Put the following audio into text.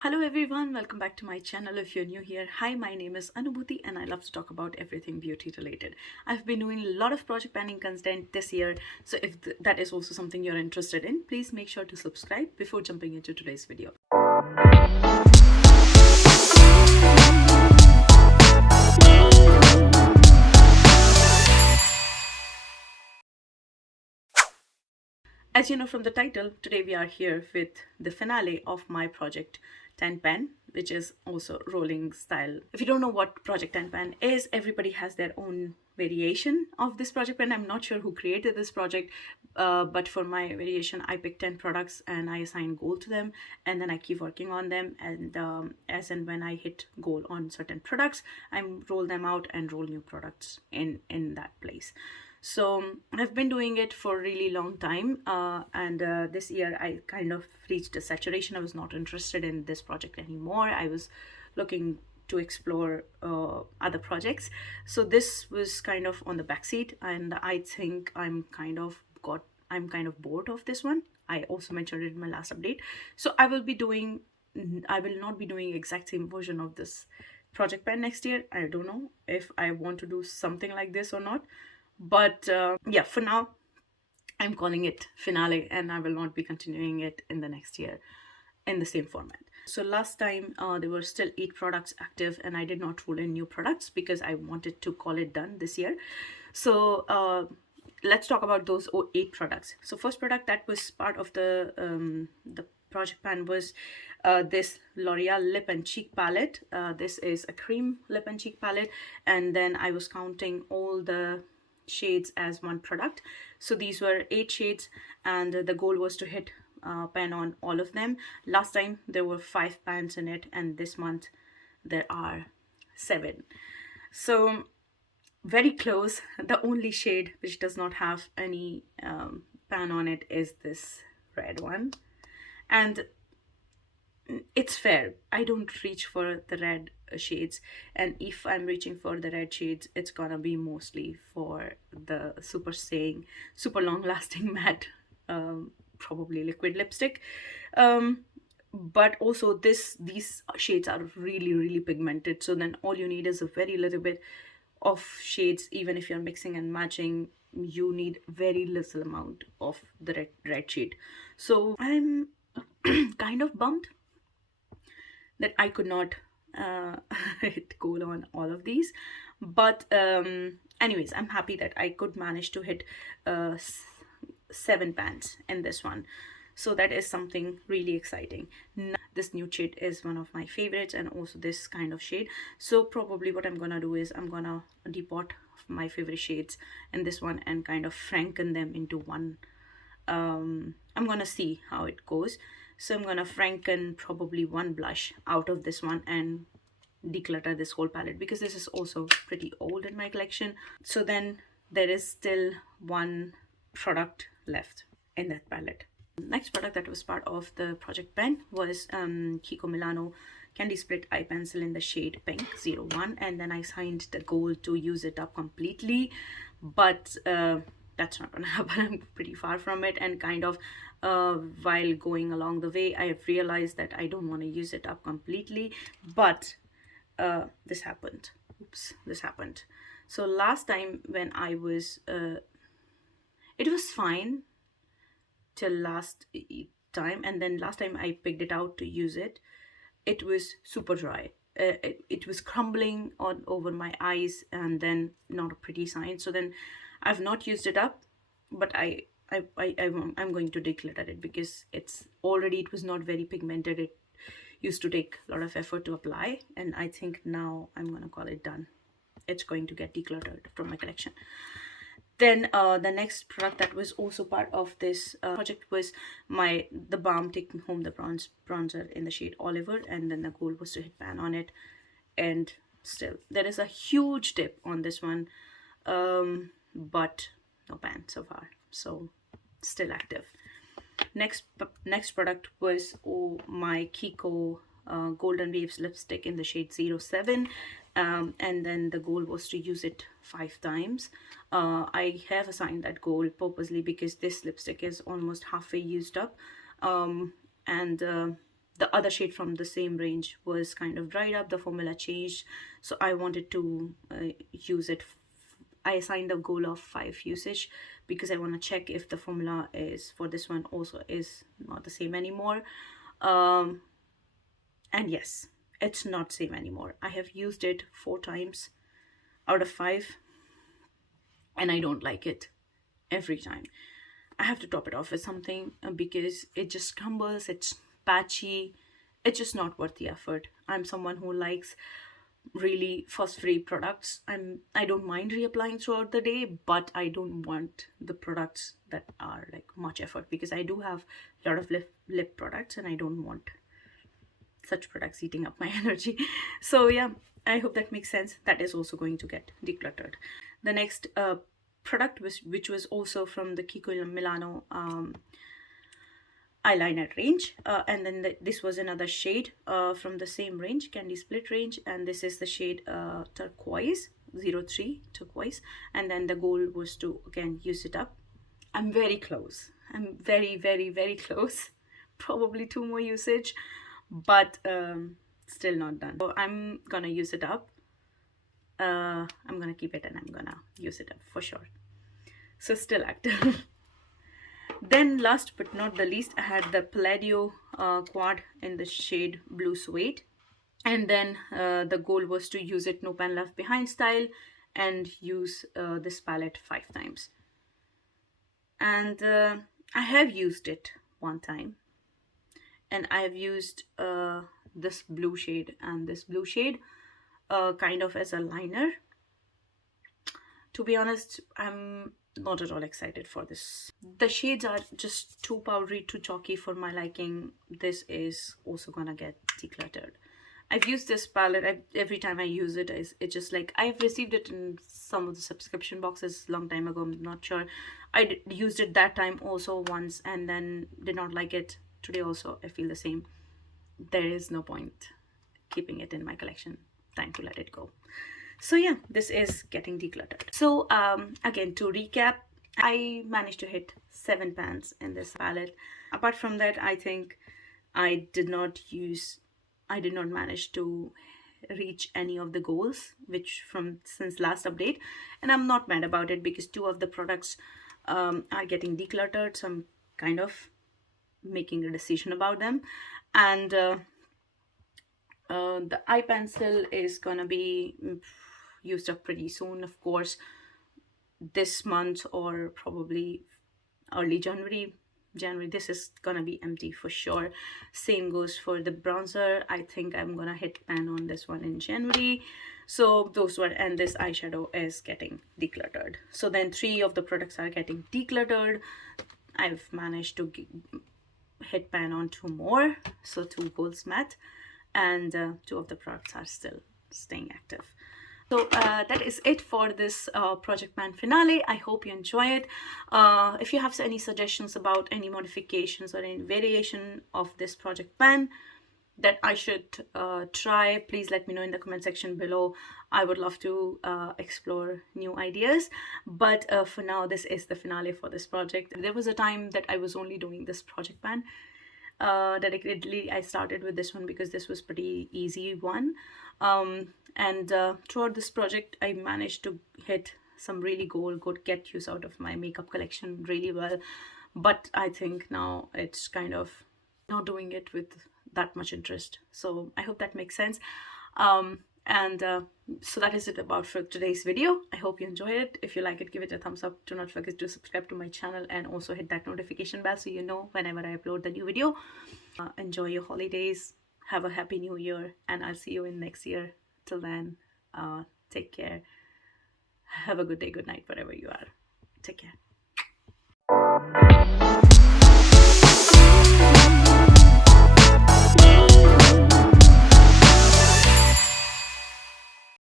Hello everyone, welcome back to my channel. If you're new here, hi, my name is Anubhuti and I love to talk about everything beauty related. I've been doing a lot of project planning content this year, so if that is also something you're interested in, please make sure to subscribe before jumping into today's video. As you know from the title, today we are here with the finale of my project 10 pen, which is also rolling style. If you don't know what project 10 pen is, everybody has their own variation of this project pen. I'm not sure who created this project, but for my variation, I pick 10 products and I assign goal to them, and then I keep working on them. And as and when I hit goal on certain products, I roll them out and roll new products in that place. So I've been doing it for a really long time, and this year I kind of reached a saturation. I was not interested in this project anymore. I was looking to explore other projects. So this was kind of on the back seat, and I think I'm kind of bored of this one. I also mentioned it in my last update. So I will not be doing exact same version of this project pen next year. I don't know if I want to do something like this or not, but yeah, for now I'm calling it finale, and I will not be continuing it in the next year in the same format. So last time there were still 8 products active, and I did not roll in new products because I wanted to call it done this year. So let's talk about those 8 products. So first product that was part of the project plan was this L'Oreal lip and cheek palette. This is a cream lip and cheek palette, and then I was counting all the shades as one product. So these were 8 shades, and the goal was to hit pan on all of them. Last time there were 5 pans in it, and this month there are 7. So very close. The only shade which does not have any pan on it is this red one, and it's fair. I don't reach for the red shades, and if I'm reaching for the red shades, it's gonna be mostly for the super long lasting matte, probably liquid lipstick. um, but also these shades are really pigmented, so then all you need is a very little bit of shades. Even if you're mixing and matching, you need very little amount of the red shade. So I'm kind of bummed that I could not hit goal on all of these. But anyways, I'm happy that I could manage to hit 7 pans in this one. So that is something really exciting. This new shade is one of my favorites, and also this kind of shade. So probably what I'm gonna do is I'm gonna depot my favorite shades in this one and kind of franken them into one. I'm gonna see how it goes. So I'm gonna franken probably one blush out of this one and declutter this whole palette, because this is also pretty old in my collection. So then there is still one product left in that palette. Next product that was part of the project pen was Kiko Milano Candy Split Eye Pencil in the shade Pink 01, and then I signed the goal to use it up completely, but that's not gonna happen. I'm pretty far from it, and kind of while going along the way, I have realized that I don't want to use it up completely. But this happened. Oops, this happened. So last time when I was it was fine till last time, and then last time I picked it out to use it, it was super dry. It was crumbling on over my eyes, and then not a pretty sign. So then I've not used it up, but I'm going to declutter it, because it was not very pigmented. It used to take a lot of effort to apply, and I think now I'm gonna call it done. It's going to get decluttered from my collection. Then the next product that was also part of this project was the balm taking home the bronzer in the shade Oliver, and then the goal was to hit pan on it, and still there is a huge dip on this one, but no pan so far, so still active. Next product was my Kiko Golden Waves lipstick in the shade 07, and then the goal was to use it 5 times. I have assigned that goal purposely because this lipstick is almost halfway used up, and the other shade from the same range was kind of dried up, the formula changed, so I wanted to use it. I assigned a goal of 5 usage because I want to check if the formula is for this one also is not the same anymore. And yes, it's not same anymore. I have used it 4 times out of 5 and I don't like it every time. I have to top it off with something because it just crumbles, it's patchy, it's just not worth the effort. I'm someone who likes really fuss-free products. I don't mind reapplying throughout the day, but I don't want the products that are like much effort because I do have a lot of lip products and I don't want such products eating up my energy. So yeah, I hope that makes sense. That is also going to get decluttered. The next product which was also from the Kiko Milano eyeliner range, and then this was another shade from the same range, Candy Split range, and this is the shade turquoise 03 turquoise, and then the goal was to again use it up. I'm very close, I'm very very very close, probably 2 more usage, but still not done. So I'm gonna use it up. I'm gonna keep it and I'm gonna use it up for sure. So still active. Then last but not the least, I had the Palladio quad in the shade Blue Suede. And then the goal was to use it no pan left behind style and use this palette 5 times. And I have used it 1 time. And I have used this blue shade and this blue shade kind of as a liner. To be honest, I'm not at all excited for this. The shades are just too powdery, too chalky for my liking. This is also gonna get decluttered. I've used this palette, every time I use it, it's just like, I've received it in some of the subscription boxes long time ago, I'm not sure. I used it that time also once and then did not like it. Today also I feel the same. There is no point keeping it in my collection. Time to let it go. So yeah, this is getting decluttered. So again, to recap, I managed to hit 7 pans in this palette. Apart from that, I think I did not manage to reach any of the goals which since last update, and I'm not mad about it because 2 of the products are getting decluttered, so I'm kind of making a decision about them. And the eye pencil is gonna be used up pretty soon, of course, this month or probably early January. This is gonna be empty for sure. Same goes for the bronzer. I think I'm gonna hit pan on this one in January. So those were, and this eyeshadow is getting decluttered. So then 3 of the products are getting decluttered. I've managed to hit pan on 2 more, so 2 goals met, and 2 of the products are still staying active. So that is it for this Project Pan finale. I hope you enjoy it. If you have any suggestions about any modifications or any variation of this Project Pan that I should try, please let me know in the comment section below. I would love to explore new ideas. But for now, this is the finale for this project. There was a time that I was only doing this Project Pan. Dedicatedly, I started with this one because this was pretty easy one. And throughout this project, I managed to hit some really good get use out of my makeup collection really well. But I think now it's kind of not doing it with that much interest. So I hope that makes sense. So that is it about for today's video. I hope you enjoyed it. If you like it, give it a thumbs up. Do not forget to subscribe to my channel and also hit that notification bell so you know whenever I upload the new video. Enjoy your holidays. Have a happy new year, and I'll see you in next year. Till then, take care. Have a good day, good night, wherever you are. Take care.